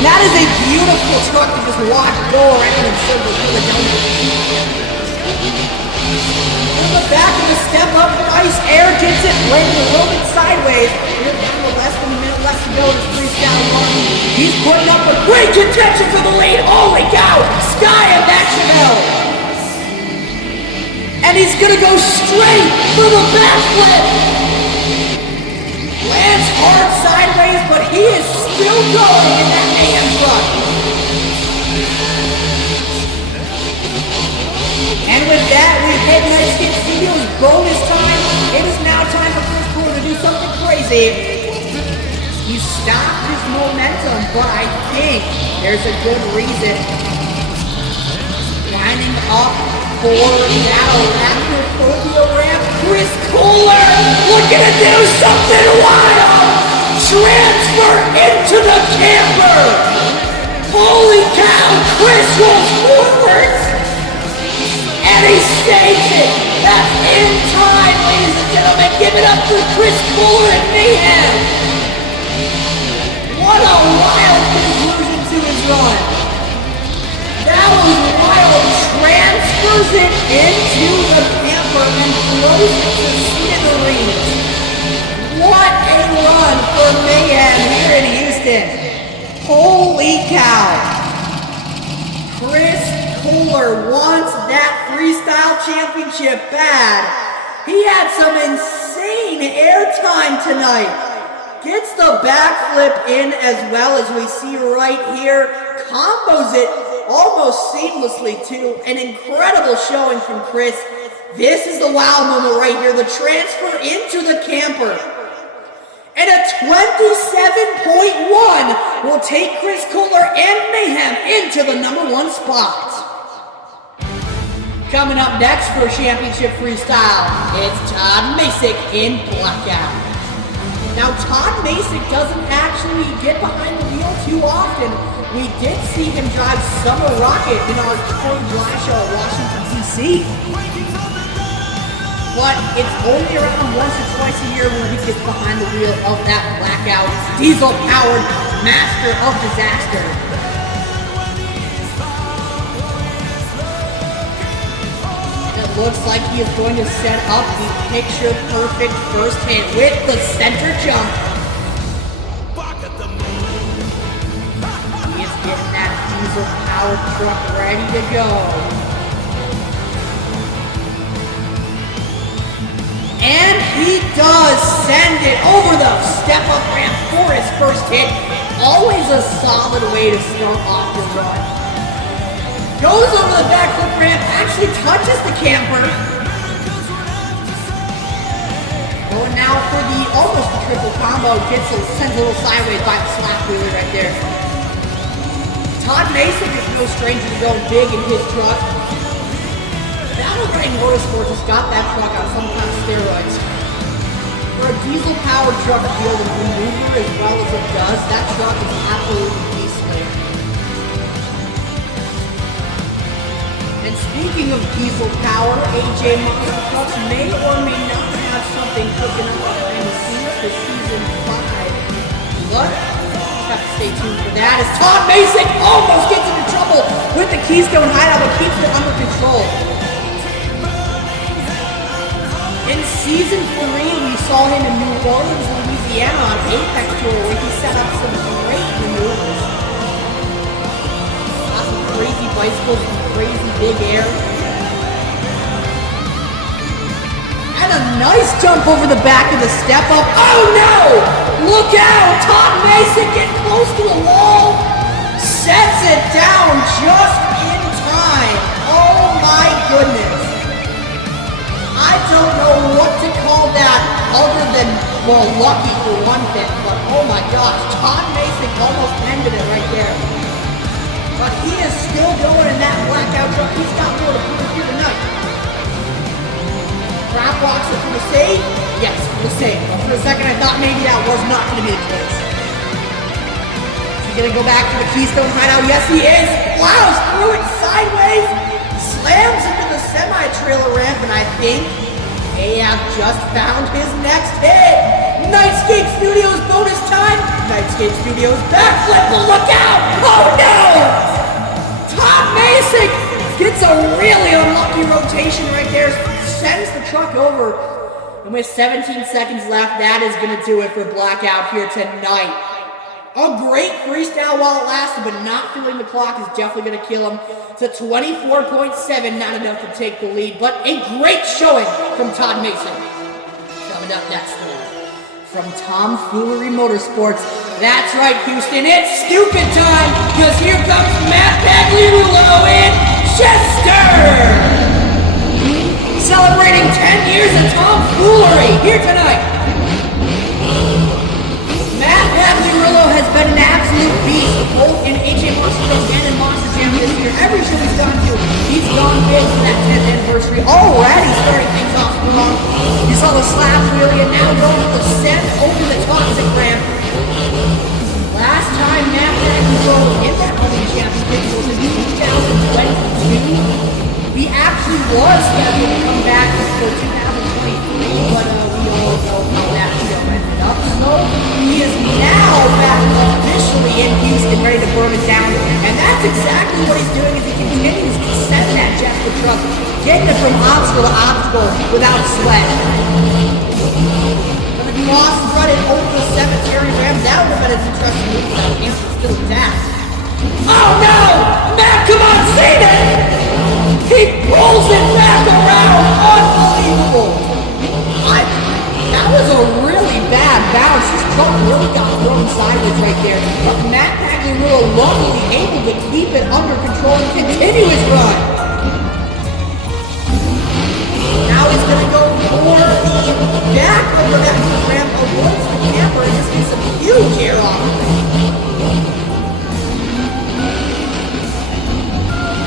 And that is a beautiful truck to just watch go around in circles for the donut. In the back of the step up, Ice Air gets it, landing a little bit sideways. We're down to less than a minute left to go in his freestyle run. He's putting up a great contention for the lead. Holy cow! Sky and that Chevelle. And he's gonna go straight for the backflip! Lands hard sideways, but he is still going in that Mayhem truck. And with that, we've hit Nightscape Studios bonus time. It is now time for Chris Kohler to do something crazy. He stopped his momentum, but I think there's a good reason. Lining up for that arachnophobia ramp, Chris Kohler looking to do something wild! Transfer into the camper! Holy cow, Chris rolls forwards! And he saves it! That's in time, ladies and gentlemen! Give it up for Chris Kohler and Mayhem! What a wild conclusion to his run! That was wild! Transfers it into the camper and throws it to smithereens. What a run for Mayhem here in Houston. Holy cow. Chris Kohler wants that freestyle championship bad. He had some insane airtime tonight. Gets the backflip in as well, as we see right here. Combos it almost seamlessly too. An incredible showing from Chris. This is the wow moment right here. The transfer into the camper. And a 27.1 will take Chris Kohler and Mayhem into the #1 spot. Coming up next for Championship Freestyle, it's Todd Masick in Blackout. Now, Todd Masick doesn't actually get behind the wheel too often. We did see him drive Summer Rocket in our 4th of July show at Washington, D.C. But it's only around once or twice a year when he gets behind the wheel of that Blackout diesel-powered master of disaster. It looks like he is going to set up the picture-perfect first hit with the center jump. He is getting that diesel-powered truck ready to go. And he does send it over the step-up ramp for his first hit. Always a solid way to start off your run. Goes over the backflip ramp, actually touches the camper. Going now for the almost a triple combo, sends a little sideways by the slap wheelie right there. Todd Masick is no stranger to going big in his truck. Battle Running Motorsports has got that truck on some kind of steroids. For a diesel-powered truck to be able to maneuver as well as it does, that truck is absolutely beastly. And speaking of diesel power, AJ Monster Trucks may or may not have something cooking up behind the scenes for season 5. But just have to stay tuned for that, as Todd Masick almost gets into trouble with the Keystone Hideout, but keeps it under control. In season 3, we saw him in New Orleans, Louisiana on Apex Tour, where he set up some great maneuvers. Lots of crazy bicycles and crazy big air. And a nice jump over the back of the step up. Oh no! Look out! Todd Masick getting close to the wall. Sets it down just in time. Oh my goodness. I don't know what to call that other than, well, lucky for one thing, but oh my gosh, Todd Masick almost ended it right there. But he is still going in that Blackout truck. He's got more to prove here tonight. Crap walks it for the save? Yes, for the save. But for a second I thought maybe that was not going to be the case. Is he going to go back to the Keystone Hideout? Yes, he is. Plows through it sideways. Slams into the semi-trailer ramp, and I think they have just found his next hit. Nightscape Studios bonus time. Nightscape Studios backflip. Look out! Oh no! Todd Masick gets a really unlucky rotation right there. Sends the truck over. And with 17 seconds left, that is going to do it for Blackout here tonight. A great freestyle while it lasted, but not feeling the clock is definitely going to kill him. It's a 24.7, not enough to take the lead, but a great showing from Todd Masick. Coming up next, from Tomfoolery Motorsports. That's right, Houston, it's stupid time, because here comes Matt Pagliarulo in Chester! Celebrating 10 years of Tomfoolery here tonight. Matt Pagliarulo has been an absolute beast, both in AJ Monster Trucks and in Monster Jam this year. Every show he's gone to, he's gone big for that 10th anniversary. Already starting things off strong. You saw the slap wheelie, and now going with the send over the toxic ramp. Last time Matt Pagliarulo in that Monster Championship was in 2022. He actually was scheduled to come back for 2023, but we all know how that show ended up. So he is now back officially in Houston, ready to burn it down. And that's exactly what he's doing as he continues to send that Chester truck, getting it from obstacle to obstacle without sweat. But if he lost running over the cemetery ramp, that would have been an interesting move without answer still intact. Oh no! Matt, come on, save it! He pulls it back around. Unbelievable. That was a really bad bounce. His truck really got thrown sideways right there. But Matt Pagliarulo luckily able to keep it under control and continue his run. Now he's going to go for the back of the ramp, avoids the camper, and just gets some huge air off.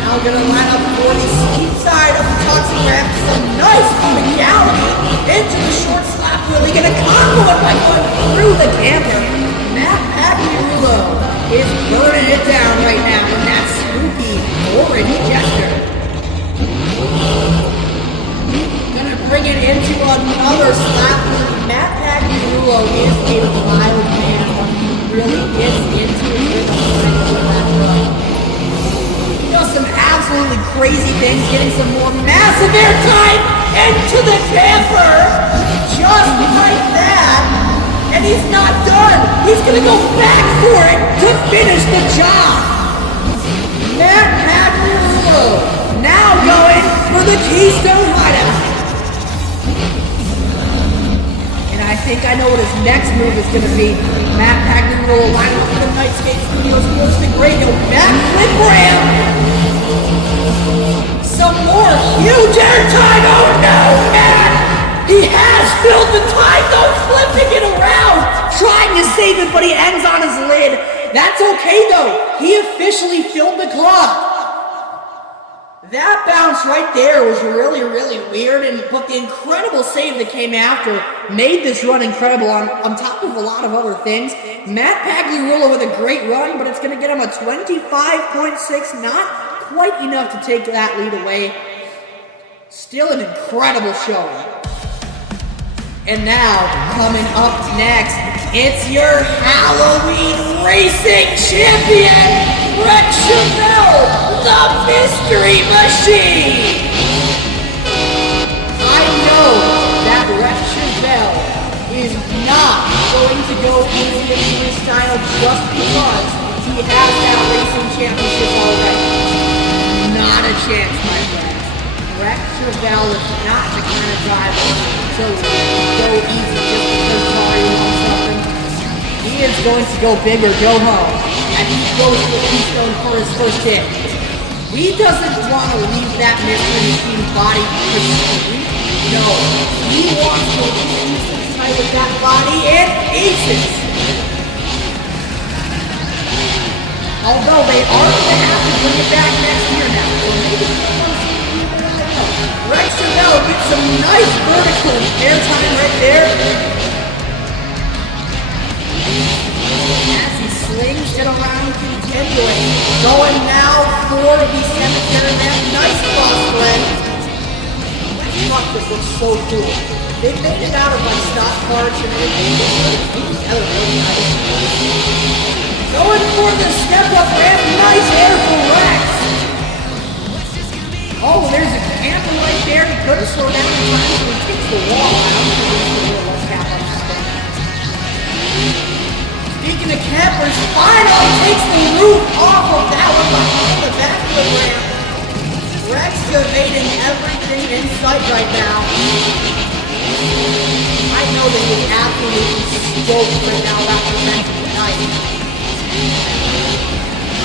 Now going to line up for the steep side of the toxic ramp. Some nice legality into the short slap wheel. He's going to combo it by going through the camper. Matt Pagliarulo is burning it down right now with that spooky orange gesture. Gonna bring it into another slap. Matt Pagliarulo is a wild man. He really gets into it with that run. He does some absolutely crazy things, getting some more massive airtime into the camper. Just like that. And he's not done. He's gonna go back for it to finish the job. Matt Pagliarulo now going for the Keystone Hideout. And I think I know what his next move is going to be. Matt Pagliarulo lining up for the Nightscape Studios, goes to great, no backflip ramp. Some more huge airtime. Oh no, Matt! He has filled the time though, flipping it around, trying to save it, but he ends on his lid. That's okay though. He officially filled the clock. That bounce right there was really, really weird, but the incredible save that came after made this run incredible on top of a lot of other things. Matt Pagliarulo with a great run, but it's going to get him a 25.6, not quite enough to take that lead away. Still an incredible showing. And now, coming up next, it's your Halloween racing champion, Rex Chevelle, the Mystery Machine! I know that Rex Chevelle is not going to go easy in freestyle just because he has that racing championship already. Not a chance, my friend. Rex Chevelle is not the kind of driver to go easy just because Mario wants something. He is going to go big or go home, and he goes to the Keystone for his first hit. He doesn't want to leave that Mystery Machine body completely. No, he wants to leave Keystone tonight with that body and aces. Although they are going to have to bring it back next year now. Rex Chevelle gets some nice vertical airtime right there. As he slings it around, continuing. Going now for the cemetery ramp. Nice cross blend. Fuck, this looks so cool. They made it out of like stock parts and everything. Together really nice. Going for the step up ramp. Nice air for Rex. Oh, there's a camper right there. He could have slowed down in time, so he takes the wall. I don't think he's going to do a left cap on that thing. Speaking of campers, finally takes the roof off of that one behind the backflip ramp. Rex evading everything in sight right now. I know that he's absolutely stoked right now about the rest of the night.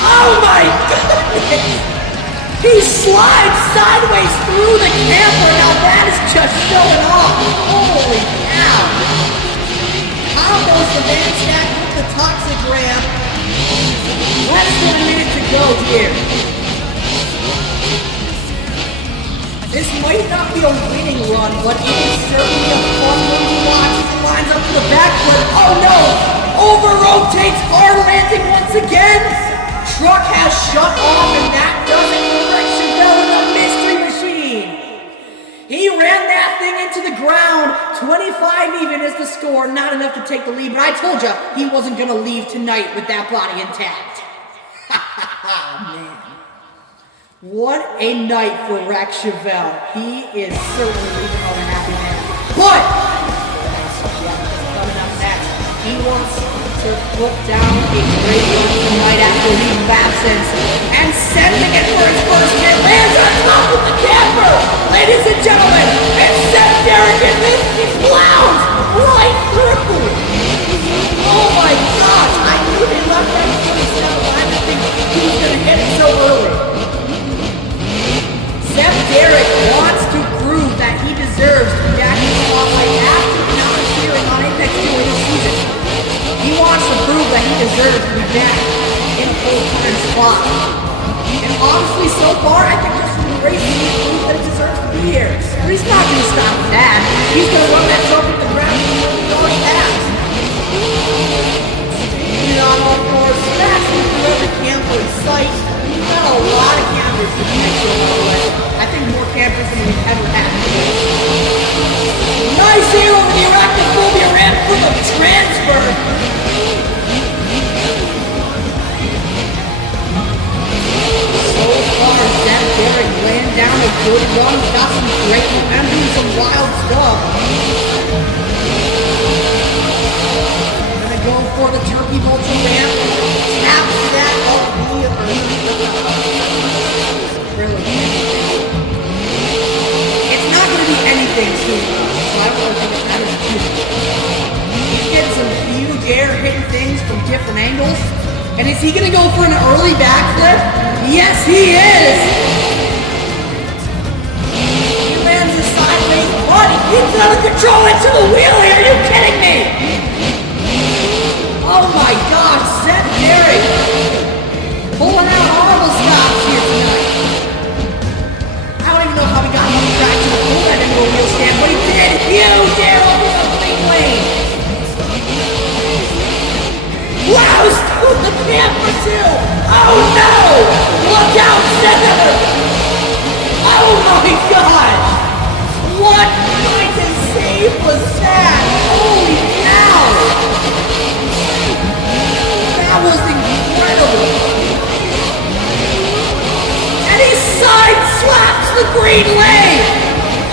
Oh my goodness! He slides sideways through the camper. Now that is just showing off. Holy cow. Combos the van stack with the toxic ramp. Less than a minute to go here. This might not be a winning run, but it is certainly a fun one to watch. He lines up to the backflip. Oh no! Over rotates, hard landing once again. Truck has shut off, and that does it for Rex Chevelle in the Mystery Machine. He ran that thing into the ground. 25 even is the score. Not enough to take the lead, but I told you he wasn't going to leave tonight with that body intact. Man. What a night for Rex Chevelle. He is certainly leaving on a happy man. But, coming up next, he wants to to put down a great run tonight after a leave of absence. And sending it for his first hit, lands on top of the camper! Ladies and gentlemen, it's Seth Derrick and this is Clowns right through! Oh my gosh, I knew they left that 27 line. I think he was going to hit it so early. Seth Derrick wants to prove that he deserves to be back in the spotlight after not appearing on Apex during the season. He wants to prove that he deserves to be back in a full-time spot. And honestly, so far, I think this is the race he's proved that he deserves to be here. But he's not going to stop at that. He's going to run that trophy to the ground and he already has. You know, of course, smashing through every camper in sight. We've got a lot of campers to make sure all the way. I think more campers than we've ever had. Nice air over the Arachnophobia ramp for the transfer. So far, Seth Derrick laying down a good run. Got some great momentum, some wild stuff. Gonna go for the Turkey Vulture ramp. Taps that off the It's not going to be anything soon, so I don't think it matters too much. He's getting some huge air hitting things from different angles. And is he going to go for an early backflip? Yes, he is! He lands a sideways butt. He keeps out of control into the wheel here. Are you kidding me? Oh my gosh, Seth Derrick pulling out horrible stops here tonight. I don't even know how he got enough traction to pull that into a wheel stand, but he did. Huge air over the clean lane. Wow, still the camper too. Oh no! Look out, Seth! Oh my gosh! What kind of save was that? Holy cow! That was incredible! And he side slaps the green lane!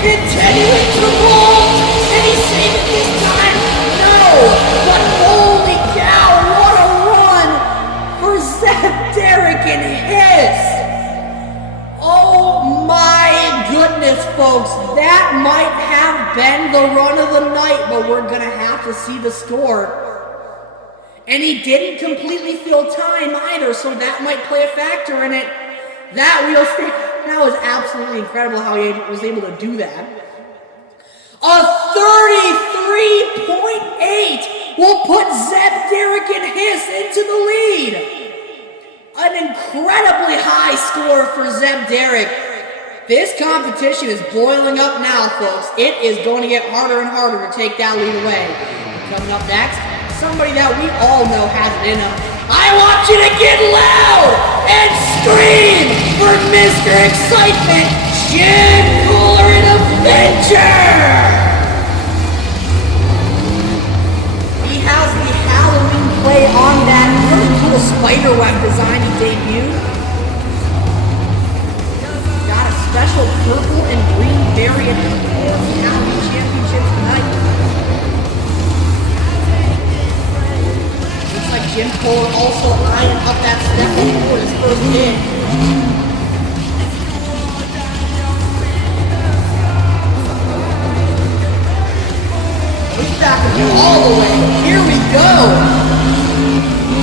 Continuing to roll! And he saved it this time? No! But holy cow, what a run for Seth Derrick and his! Oh my goodness, folks. That might have been the run of the night, but we're gonna have to see the score. And he didn't completely fill time either, so that might play a factor in it. That was absolutely incredible how he was able to do that. A 33.8 will put Seth Derrick and Hiss into the lead. An incredibly high score for Zeb Derrick. This competition is boiling up now, folks. It is going to get harder and harder to take that lead away. Coming up next, somebody that we all know has it in him. I want you to get loud and scream for Mr. Excitement, Jim Cooler in Adventure! He has the Halloween play on that really cool spiderweb design he debuted. Got a special purple and green variant for the Halloween Championship tonight. Looks like Jim Cooler also eyeing up that step for his first hit. He's back all the way. Here we go.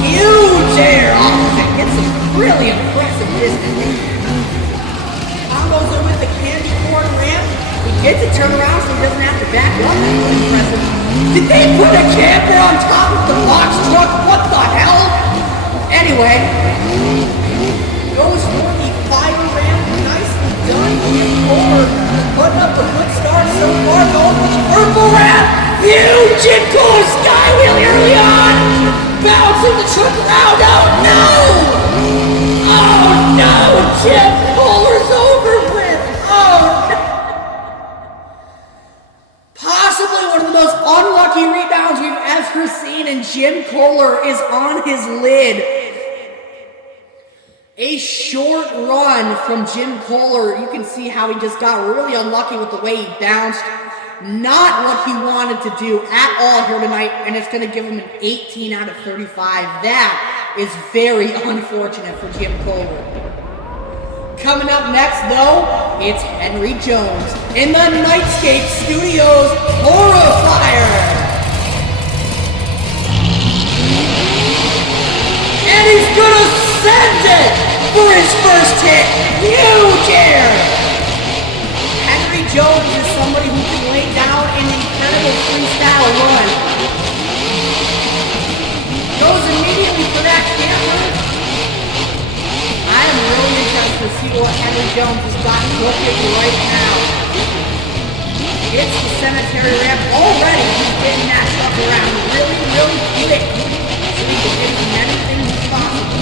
Huge air. Oh, that gets some really impressive distance. Combos are with the candy corn ramp. He gets it turned around so he doesn't have to back up. That's really impressive. Did they put a camper on top of the box truck? What the hell? Anyway, goes for the fire ramp. Nicely done. Jim Cooler putting up a good start so far. Going for the purple ramp. Huge Jim Cooler skywheel early on. Bouncing the truck around. Oh no! Oh no! Jim Cooler's over with. Oh no! Possibly one of the most unlucky rebounds we've ever seen, and Jim Cooler is on his lid. A short run from Jim Cooler. You can see how he just got really unlucky with the way he bounced. Not what he wanted to do at all here tonight, and it's going to give him an 18 out of 35. That is very unfortunate for Jim Colbert. Coming up next, though, it's Henry Jones in the Nightscape Studios Horrifier. And he's gonna send it for his first hit. Huge air. Henry Jones is somebody who can lay down an incredible freestyle run. Goes immediately for that camper. I am really interested to see what Henry Jones has got cooking right now. It's the cemetery ramp already. He's getting that stuff around really, really quick. So he can get as many things as possible.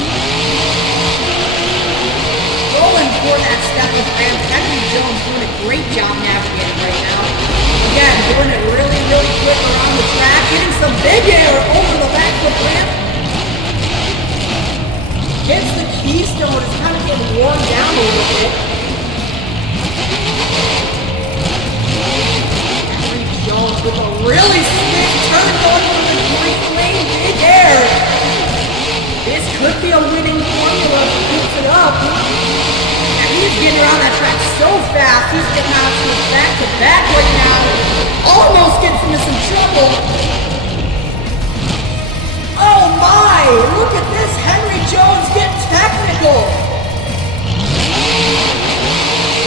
Going for that step of ramp. Henry Jones doing a great job navigating right now. Again, doing it really, really quick around the track. Getting some big air over the backflip ramp. Hits the keystone. It's kind of getting worn down a little bit. Henry Jones with a really slick turn going over the green lane. Big air. This could be a winning formula if he keeps it up. And he's getting around that track so fast. He's getting out to his back-to-back right now. Almost gets into some trouble. Oh my! Look at this! Henry Jones getting technical!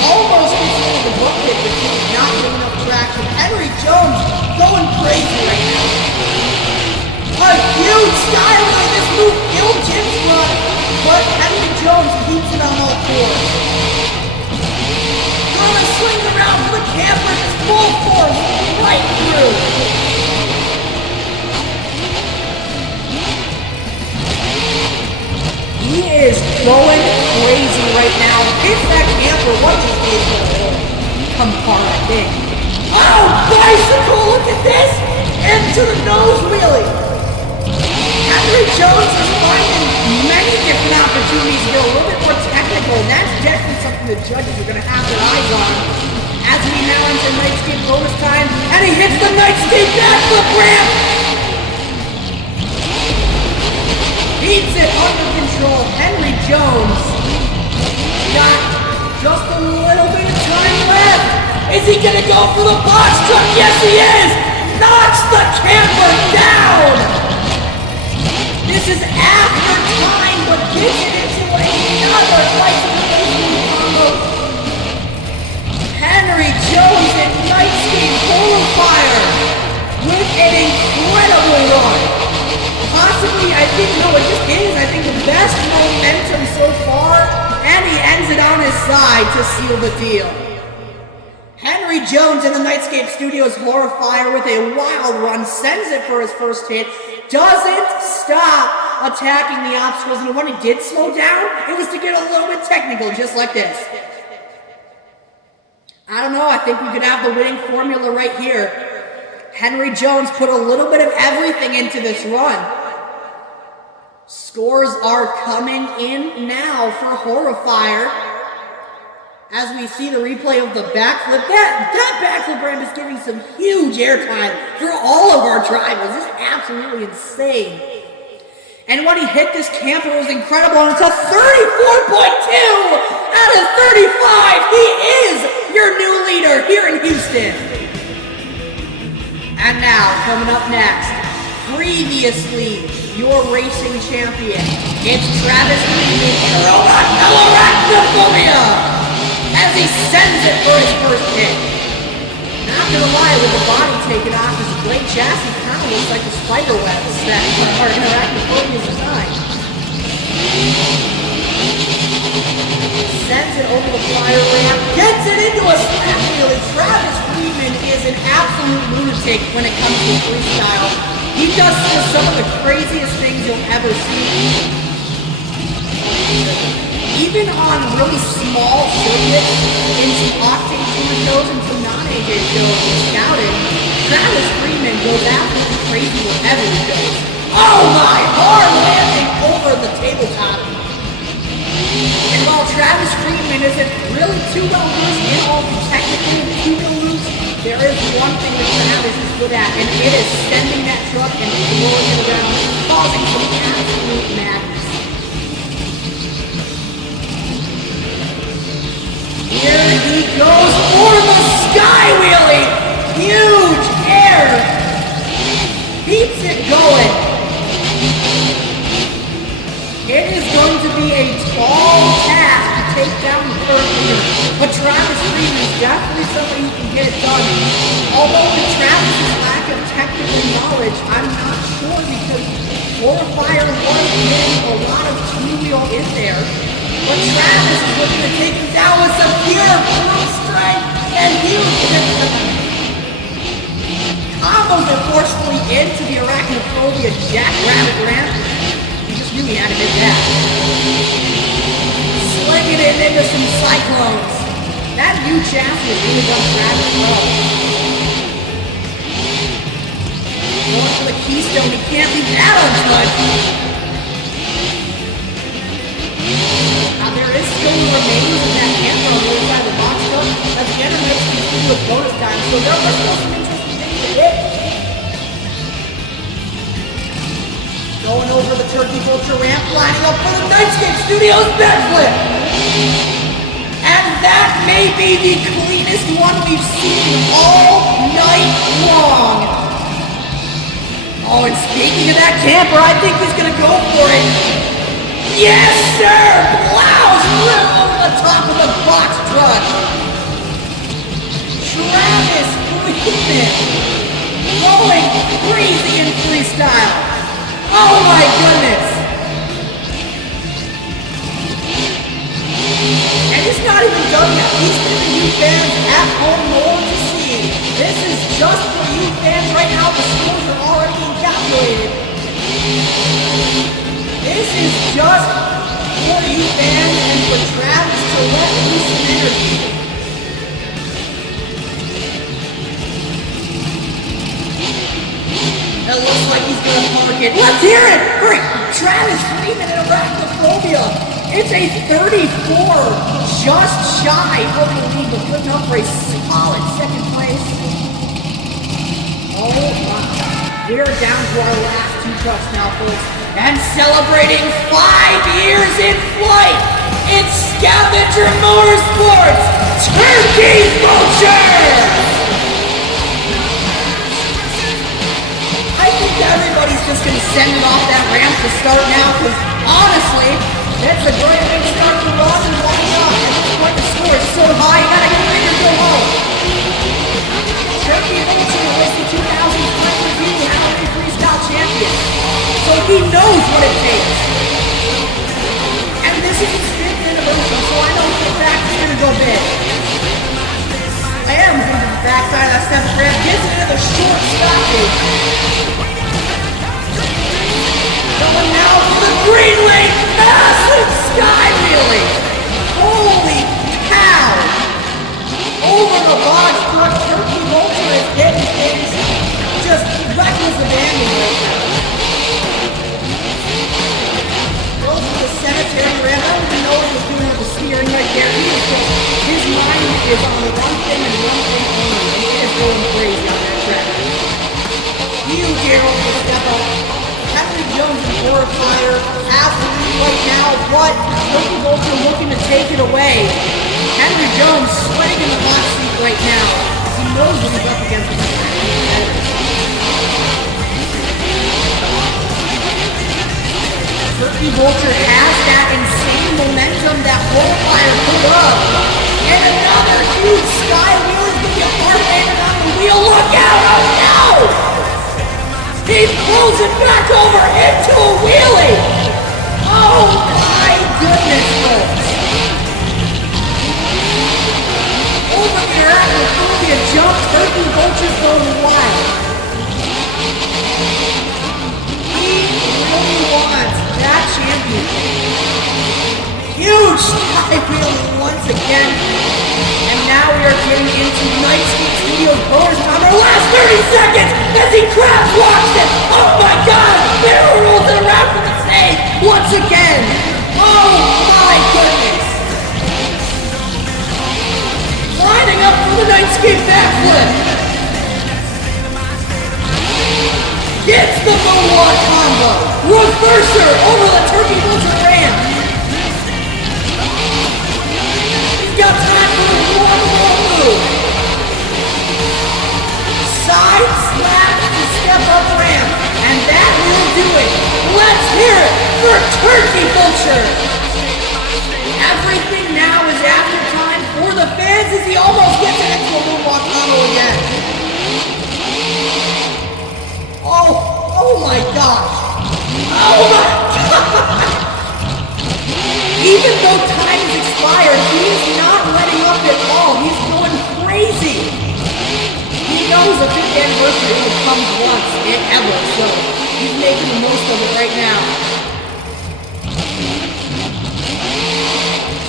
Almost gets into the bucket, but he's not getting enough traction. Henry Jones going crazy right now. A huge skyline! This move killed Jim's run, but Henry Jones keeps it on all fours. Gonna swing around for the camper, just full force right through. He is going crazy right now. If that camper wasn't able to come apart, I think. Oh, bicycle! Look at this! Into the nose wheelie. Henry Jones is finding many different opportunities to get a little bit more technical. That's definitely something the judges are going to have their eyes on. As we now enter Nightscape bonus time, and he hits the Nightscape backflip ramp! Keeps it under control. Henry Jones got just a little bit of time left. Is he going to go for the box truck? Yes, he is! Knocks the camper down! This is after time, but gets it into another bicycle combo. Henry Jones in Nightscape Horrifier with an incredible run. Possibly, I think, no, it just is, I think, the best momentum so far, and he ends it on his side to seal the deal. Henry Jones in the Nightscape Studios Horrifier with a wild run, sends it for his first hit, doesn't stop attacking the obstacles, and when he did slow down, it was to get a little bit technical, just like this. I don't know, I think we could have the winning formula right here. Henry Jones put a little bit of everything into this run. Scores are coming in now for Horrifier. As we see the replay of the backflip, that backflip ramp is giving some huge airtime for all of our drivers. This is absolutely insane. And when he hit this camper, it was incredible, and it's a 34.2 out of 35. He is your new leader here in Houston. And now, coming up next, previously your racing champion, it's Travis Freeman, Arachnophobia, as he sends it for his first hit. Not gonna lie, with the body taken off, his great chassis kind of looks like the spider webs that are in Arachnophobia's design. Sends it over the flyer ramp, gets it into a snap wheel, and Travis Freeman is an absolute lunatic when it comes to freestyle. He does some of the craziest things you'll ever see. Even on really small circuits, in some Octane Tour shows and some non-AJ shows and scouting, Travis Freeman goes absolutely crazy wherever he goes. Oh my, hard landing over the tabletop. And while Travis Freeman isn't really too well versed in all the technical two-wheel loops, there is one thing that Travis is good at, and it is sending that truck and throwing it around, causing some absolute madness. Here he goes for the sky wheelie! Huge air! Keeps it going. It is going to be a tall task to take down the third leader, but Travis Freeman is definitely somebody who can get it done. Although with Travis's lack of technical knowledge, I'm not sure because Horrifier was getting a lot of two-wheel in there. But Travis is looking to take him down with some pure brute strength and huge combos it forcefully into the Arachnophobia Jackrabbit ramp. He just knew he had to do that. Slinging it into some cyclones. That new chassis has really done Travis well. Going for the keystone, he can't be that untouched. Now there is still remains of that camera on the other side of the box truck as the internet continues with bonus time, so there are still some interesting things to hit. Going over the Turkey Vulture ramp, lining up for the Nightscape Studios backflip! And that may be the cleanest one we've seen all night long! Oh, and speaking of that camper, I think he's gonna go for it! Yes, sir! Plows right over the top of the box truck! Travis Freeman going crazy in freestyle! Oh my goodness! And he's not even done that. He's giving you fans at home more to see. This is just for you fans right now. The scores are already being calculated. This is just for you fans and for Travis to let loose some energy. It looks like he's going to target. Let's hear it for Travis Freeman in Arachnophobia. It's a 34, just shy of the lead, but putting up for a solid second place. Oh my. We're down to our last two trucks now, folks. And celebrating 5 years in flight, it's Scavenger Motorsports Turkey Vulture! I think everybody's just going to send it off that ramp to start now, because honestly, that's a great way to start the run and walking up. At this point, the score is so high, you gotta get ready to go home. Turkey Vulture was the 2005 review Halloween Freestyle Champion, so he knows what it takes. And this is his 5th anniversary, so I know for a fact he's going to go big. I am going to the backside of that 7th ramp, gets it into the short stoppage. Going now for the green lane, massive sky wheelie! Holy cow! Over the box truck, Turkey Vulture is getting things just reckless abandon right now. Goes for the cemetery ramp. I don't even know what he's doing with the steering right there. He is just, his mind is on one thing and one thing only, and it is going crazy on that track. Huge arrow to step up. Henry Jones and Horrifier have the lead right now, but Turkey Vulture looking to take it away. Henry Jones sweating in the hot seat right now. He knows what he's up against with his competitors. Turkey Vulture has that insane momentum that Horrifier put up. And another huge sky wheel is going to be a part of it on the wheel. Look out! Oh no! He's closing back over into a wheelie! Oh my goodness, folks! Over the Arachnophobia jump, Turkey Vulture's going wild. He really wants that championship. Huge sky wheelie once again. And now we are getting into Nightscape Studios bonus time. Our last 30 seconds as he crab walks it. Oh my god! Barrel rolls it around for the stage once again. Oh my goodness! Lining up for the Nightscape backflip. Gets the Moonwalk combo. Reverser over the Turkey Vulture ramp. He's got time for the one more move. Side slap to step up ramp. And that will do it. Let's hear it for Turkey Vulture. Everything now is after time for the fans as he almost gets it into a Moonwalk combo again. Oh my gosh. Oh my god. Even though time has expired, he is not letting up at all. He's going crazy. He knows the 5th anniversary only comes once, if ever, so he's making the most of it right now.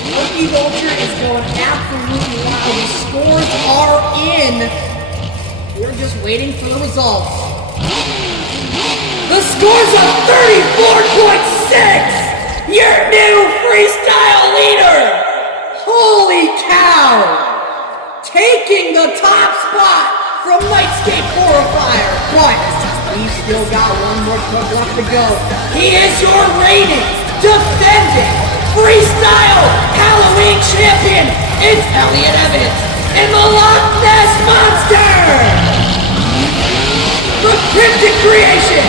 Turkey Vulture is going absolutely wild. The scores are in. We're just waiting for the results. The scores are 34.6! Your new freestyle leader! Holy cow! Taking the top spot from Nightscape Horrifier, but he's still got one more club left to go. He is your reigning, defending, freestyle Halloween champion. It's Elliot Evans and the Loch Ness Monster! The Cryptic Creation!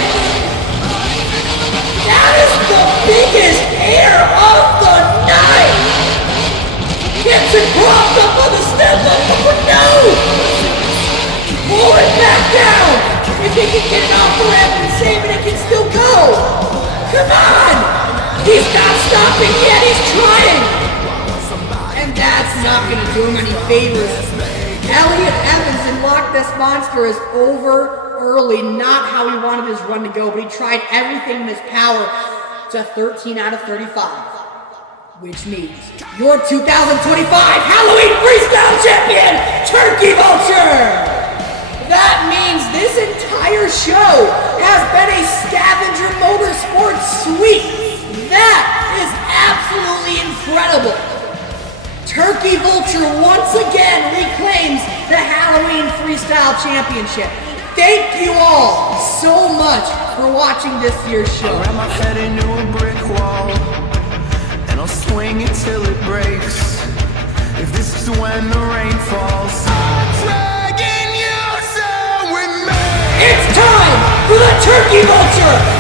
That is the biggest air of the night! Gets it propped up on the step up, oh no! Pull it back down! If he can get it off the ramp and save it, it can still go! Come on! He's not stopping yet, he's trying! And that's not gonna do him any favors. Elliot Evans and Loch Ness Monster is over early, not how he wanted his run to go, but he tried everything in his power to 13 out of 35. Which means your 2025 Halloween Freestyle Champion, Turkey Vulture! That means this entire show has been a Scavenger Motorsports sweep. That is absolutely incredible. Turkey Vulture once again reclaims the Halloween Freestyle Championship. Thank you all so much for watching this year's show. I'll wrap my head into a brick wall, and I'll swing it till it breaks. If this is when the rain falls, I'm dragging you down with me. It's time for the Turkey Vulture